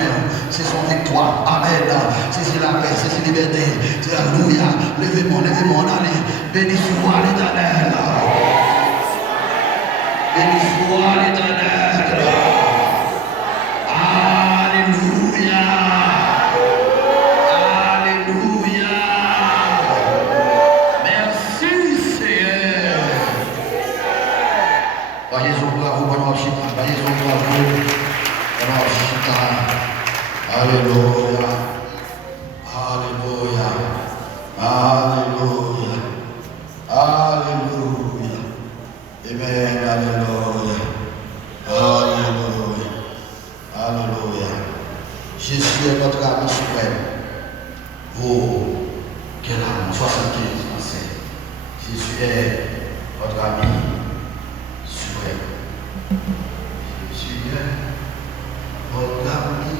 main. C'est son victoire. Amen. C'est la paix, c'est la liberté. C'est alléluia. Levez-moi, allez. Béni soit l'Éternel. Béni soit l'Éternel. Alléluia. Alléluia. Merci Seigneur. Voyez son bravo, voyez son bravo. Alléluia. Alléluia. Alléluia. Alléluia. Amen. Alléluia. Alléluia. Alléluia. Jésus est notre ami suprême. Oh, quel amour. 75 Français. Jésus est notre ami suprême. Jésus est votre ami